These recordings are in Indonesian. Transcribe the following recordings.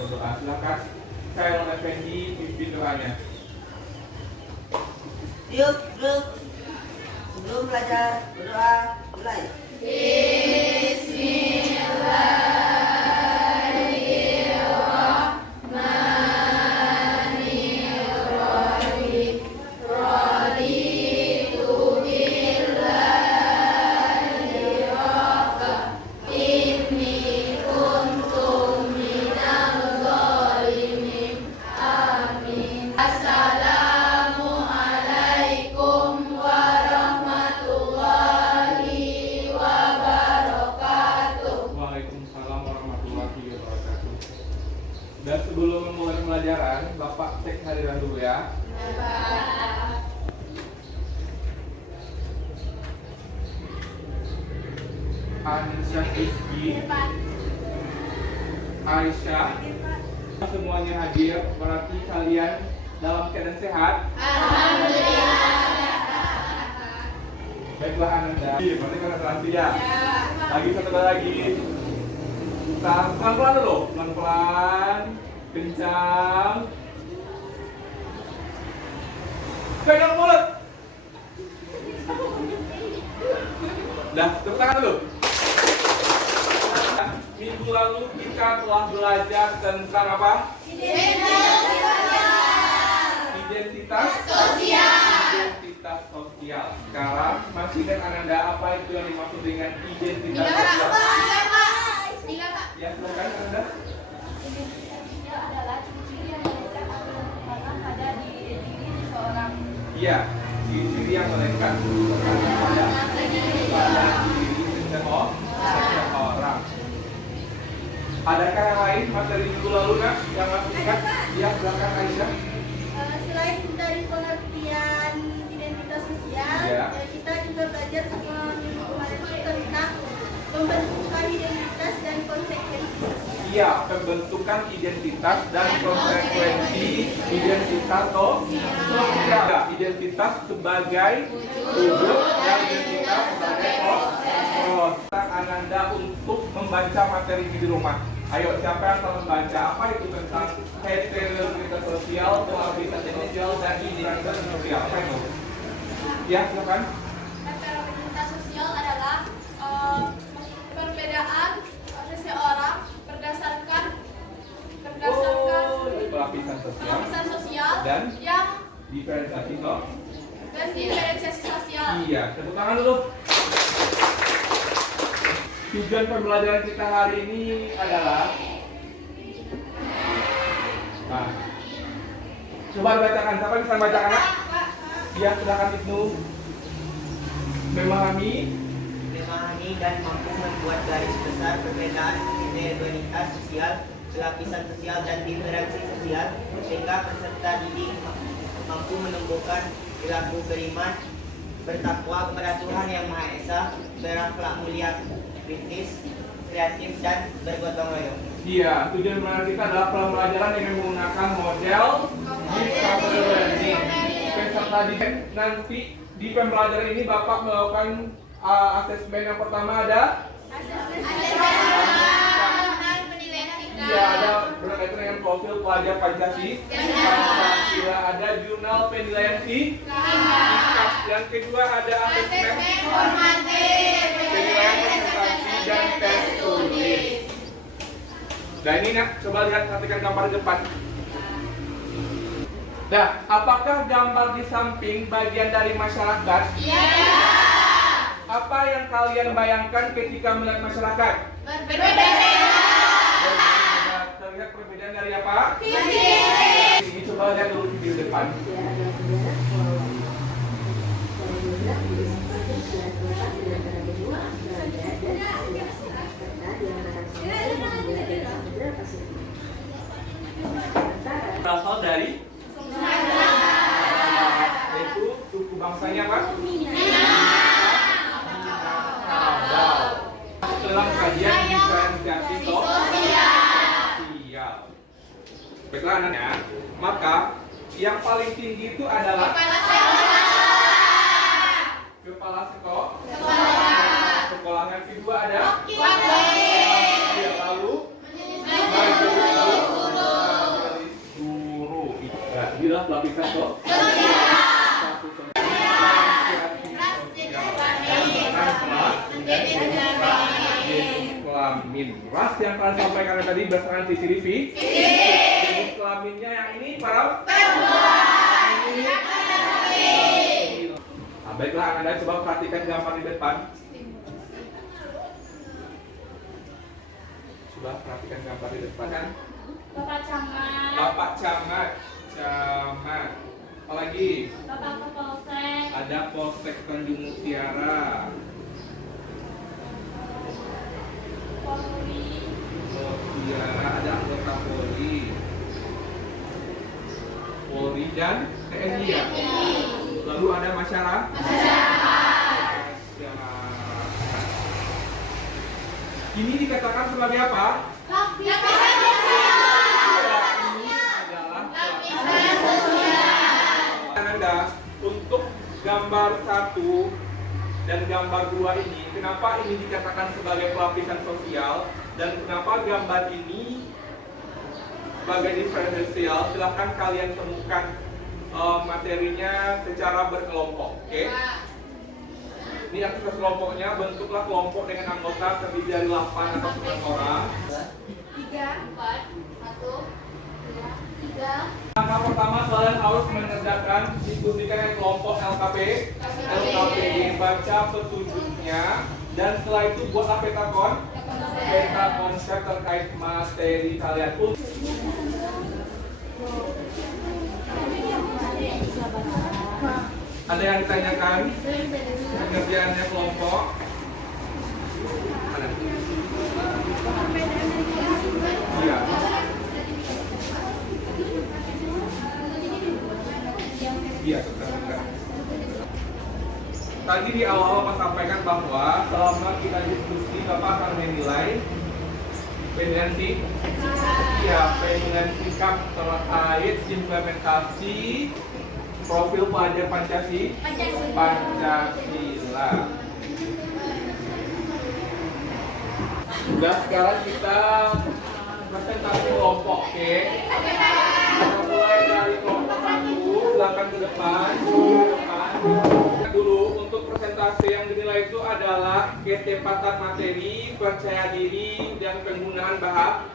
berdoa. Silakan saya Effendi pimpin doanya. Yuk, grup. Sebelum belajar berdoa, mulai. Dan sebelum memulai pembelajaran, Bapak cek hadiran dulu ya. Anissa Rizky, Aisyah, semuanya hadir. Berarti kalian dalam keadaan sehat? Alhamdulillah. Baiklah Ananda. Berarti konsentrasi ya. Lagi satu lagi. Pelan-pelan dulu, pelan-pelan, kencang. Pegang mulut. Dah, tepuk tangan dulu. Minggu lalu kita telah belajar tentang apa? Identitas sosial. Identitas sosial. Sekarang masih dengan Ananda, apa itu yang dimaksud dengan identitas sosial? Ya, silakan Anda. Identitas adalah ciri-ciri yang melekat atau ada di diri seseorang. Iya, ciri-ciri yang melekat pada diri seseorang. Adakah yang lain materi minggu lalu nak yang masih ingat? Ya, silakan Aisyah. Selain dari pengertian identitas sosial, Ya. kita juga belajar minggu kemarin tentang pembentukan identitas dan konsekuensi sosial. Iya, pembentukan identitas dan konsekuensi identitas sosial. Ya, identitas sebagai wujud dan identitas sebagai proses. Ananda untuk membaca materi ini di rumah. Ayo, siapa yang akan membaca apa itu tentang heterogeneitas sosial, polaritas sosial, dan identitas sosial? Apa itu? Ya, silakan. Heterogeneitas sosial adalah perbedaan seseorang berdasarkan Pelapisan sosial dan yang diferensiasi dan diferensiasi sosial. Iya, tepuk tangan dulu. Tujuan pembelajaran kita hari ini adalah coba bacakan, siapa bisa bacakan? Ya, silakan Ibnu. Memahami Dan mampu membuat garis besar perbedaan heterogeneitas sosial, pelapisan sosial, dan diferensi sosial, sehingga peserta didik mampu menumbuhkan perilaku beriman, bertakwa kepada Tuhan Yang Maha Esa, berakhlak mulia, kritis, kreatif, dan bergotong royong. Iya, tujuan pembelajaran kita adalah pembelajaran yang menggunakan model discovery learning. Peserta didik nanti di pembelajaran ini Bapak melakukan asesmen. Yang pertama ada iya, ada berkaitan dengan profil pelajar Pancasila, ada jurnal penilaian sikap. Yang kedua ada asesmen penilaian presentasi dan tes tulis. Nah ini nak, coba lihat, perhatikan gambar di depan. Nah, apakah gambar di samping bagian dari masyarakat? Iya. Apa yang kalian bayangkan ketika melihat masyarakat? Berbeda. Terlihat perbedaan dari apa? Fisik. Ini coba lihat dulu video depan. Berasal dari yaitu suku bangsanya apa? Dalam kajian diferensiasi sosial. Baiklah anaknya, maka yang paling tinggi itu adalah kepala sekolah. Yang kedua ada ya, lalu adalah pelapisan sosial. Kelamin. Ras yang kalian sampaikan tadi berdasarkan ciri-ciri jenis kelaminnya yang ini para ini. Nah, baiklah, Anda coba perhatikan gambar di depan. Coba perhatikan gambar di depan kan. Bapak Camat. Bapak Camat. Camat. Apalagi? Bapak Kapolsek. Ada Polsek Tanjung Mutiara. Polri. Mutiara, ada anggota Polri. Polri dan TNI ya. Lalu ada masyarakat. Ini dikatakan sebagai apa? Lapisan Anda untuk gambar 1 dan gambar 2 ini, kenapa ini dikatakan sebagai pelapisan sosial dan kenapa gambar ini sebagai diferensial? Silahkan kalian temukan materinya secara berkelompok, oke? Ini aktivitas kelompoknya, bentuklah kelompok dengan anggota terdiri dari 8 atau 9 orang. 3, 4, 1, 2, 3. Langkah pertama kalian harus mengerjakan diskusikan kelompok LKP, baca petunjuknya, dan setelah itu buatlah peta konsep terkait materi kalian. Ada yang ditanyakan pengerjaannya kelompok? Ada? Iya. Iya, benar. Tadi di awal Bapak sampaikan bahwa selama kita diskusi Bapak akan menilai penilaian sikap terkait implementasi profil pelajar Pancasila. Sudah, sekarang kita presentasi kelompok, oke? Kita mulai dari kelompok 1, silakan ke depan. Dulu untuk presentasi yang dinilai itu adalah ketepatan materi, percaya diri, dan penggunaan bahasa.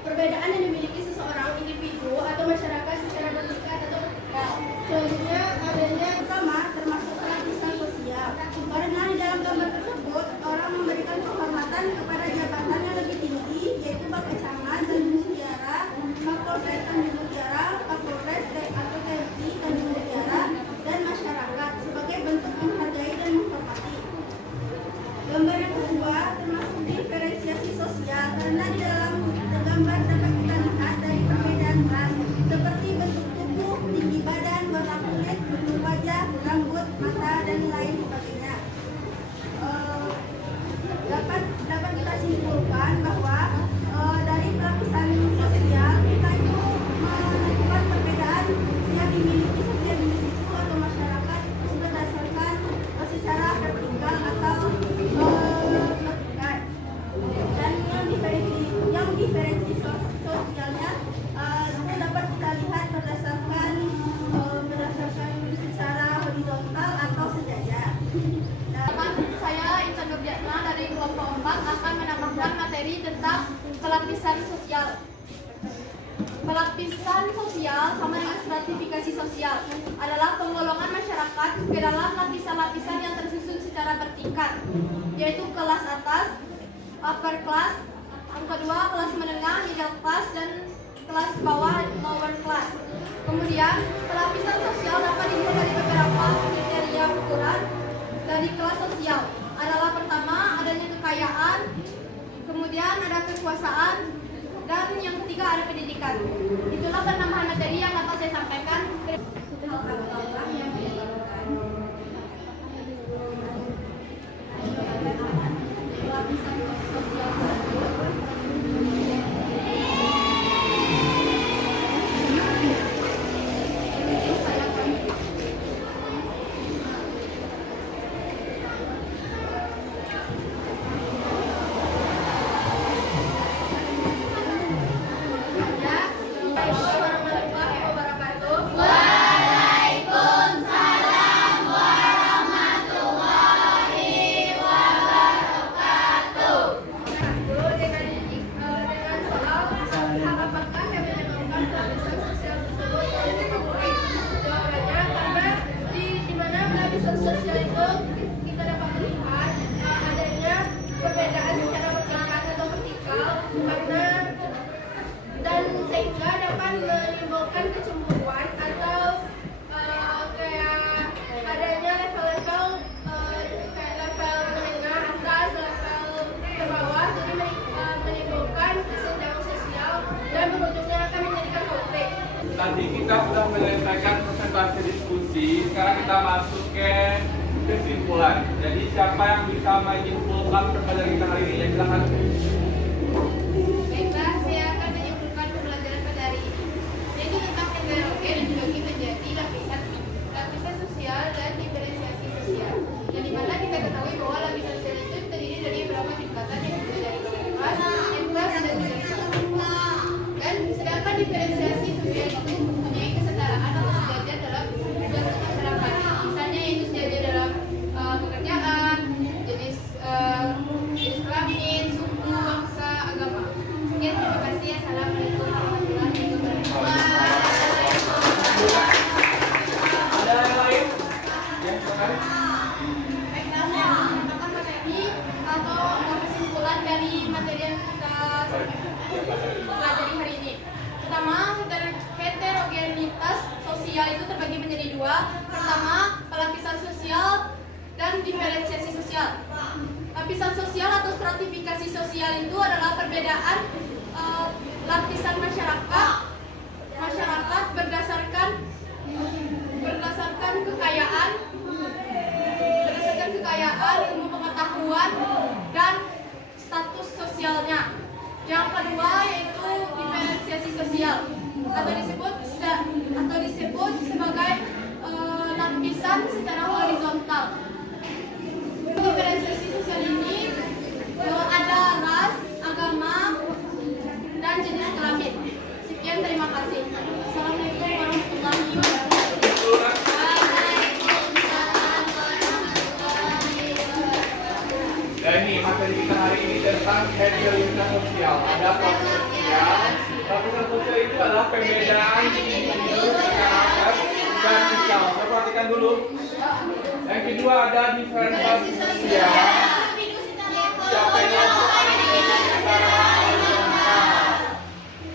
Perbedaan yang dimiliki seseorang individu atau masyarakat secara bertingkat atau vertikal. Selanjutnya adanya pertama termasuk lapisan sosial. Karena di dalam gambar tersebut orang memberikan penghormatan kepada jabatan yang lebih tinggi, yaitu Bapak Camat Tanjung Mutiara, Kapolsek Tanjung Mutiara, Kapolres atau TNI Tanjung Mutiara, dan masyarakat sebagai bentuk menghargai dan menghormati. Gambar yang kedua termasuk diferensiasi sosial karena di dalam gambar dapat kita lihat dari perbedaan ras seperti bentuk tubuh, tinggi badan, warna kulit, bentuk wajah, rambut, mata, dan lain sebagainya. Dapat kita simpulkan bahwa dari pelapisan sosial kita itu menentukan perbedaan yang dimiliki setiap individu atau masyarakat berdasarkan secara vertikal atau vertikal. Dan yang diferensi sosialnya itu dapat kita lihat berdasarkan secara horizontal atau sejajar. Saya Intan Nurdiatna dari kelompok 4 akan menambahkan materi tentang pelapisan sosial. Pelapisan sosial sama dengan stratifikasi sosial adalah penggolongan masyarakat ke dalam lapisan-lapisan yang tersusun secara bertingkat, yaitu kelas atas, upper class, yang kedua kelas menengah, middle class, dan kelas bawah, lower class. Kemudian pelapisan sosial dapat dilihat dari beberapa kriteria ukuran dari kelas sosial. Adalah pertama adanya kekayaan, kemudian ada kekuasaan, dan yang ketiga ada pendidikan. Itulah penambahan materi yang dapat saya sampaikan. Yang menyebabkan pelapisan sosial kita masuk ke kesimpulan. Jadi siapa yang bisa menyimpulkan pembelajaran kita hari ini? Ya, silakan. Baiklah, saya akan menyimpulkan pembelajaran pada hari ini, yaitu tentang heterogen dibagi menjadi lapisan sosial dan diferensiasi sosial. Yang dimana kita ketahui bahwa lapisan sosial itu terdiri dari beberapa tingkatan yang terdiri dari kelas, dan dan sedangkan diferensiasi sosial itu mempunyai kesetaraan atau sejajar dalam suatu masyarakat. Misalnya yaitu sejajar dalam pekerjaan, jenis kelamin, suku, bangsa, agama. Sekian, terima kasih. Assalamualaikum warahmatullahi wabarakatuh. Ada yang lain? Ya, silakan. Baiklah, saya akan menyampaikan materi atau kesimpulan dari materi yang kita pelajari hari ini. Pertama, heterogenitas sosial itu terbagi menjadi dua. Pertama, lapisan sosial dan diferensiasi sosial. Lapisan sosial atau stratifikasi sosial itu adalah perbedaan lapisan masyarakat berdasarkan kekayaan, ilmu pengetahuan, dan status sosialnya. Yang kedua yaitu diferensiasi sosial atau disebut sebagai lapisan secara horizontal. Diferensiasi sosial ini ada ras, agama, dan jenis kelamin. Sekian, terima kasih. Assalamualaikum warahmatullahi wabarakatuh. Dan ini materi kita hari ini tentang heterogenitas sosial. Ada lapisan sosial. Lapisan sosial itu adalah pembedaan individu masyarakat vertikal. Saya perhatikan dulu. Yang kedua ada diferensiasi sosial. Siapa yang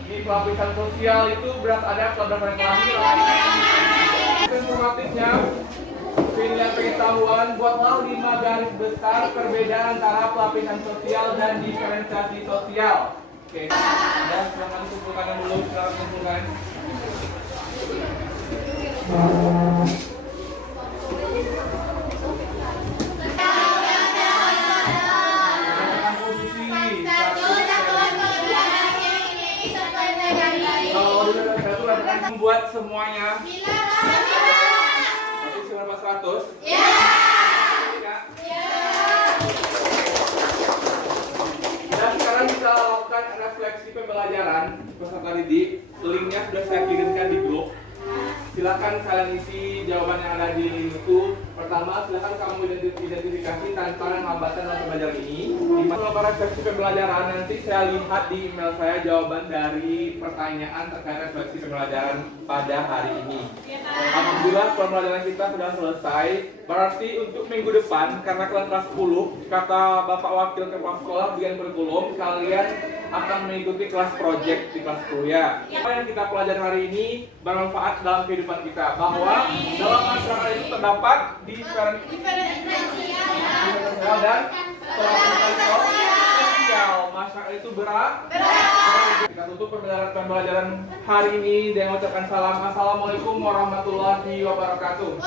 ini lapisan sosial itu ada berdasarkan kelamin. Informatifnya, punya pengetahuan, buatlah 5 garis besar perbedaan antara lapisan sosial dan diferensiasi sosial. Oke, dan silakan kumpulkan dulu, silakan kumpulkan. Membuat semuanya nanti berapa 100? Ya. Dan sekarang kita lakukan refleksi pembelajaran peserta didik. Linknya sudah saya kirimkan di grup. Silakan kalian isi jawaban yang ada di link itu. Pertama, silakan kamu identifikasi tantangan hambatan dalam pembelajaran ini. Di mana refleksi pembelajaran nanti saya lihat di email saya jawaban dari pertanyaan terkait refleksi pembelajaran pada hari ini. Alhamdulillah pembelajaran kita sudah selesai. Berarti untuk minggu depan, karena kalian kelas 10, kata Bapak Wakil Kepala Sekolah bagian kurikulum, kalian akan mengikuti kelas project di kelas 10 ya. Apa yang kita pelajari hari ini bermanfaat dalam kehidupan kita, bahwa dalam masyarakat itu terdapat diferensial dan sosial. Masyarakat itu berat. Kita tutup pembelajaran hari ini dengan mengucapkan salam. Assalamualaikum warahmatullahi wabarakatuh.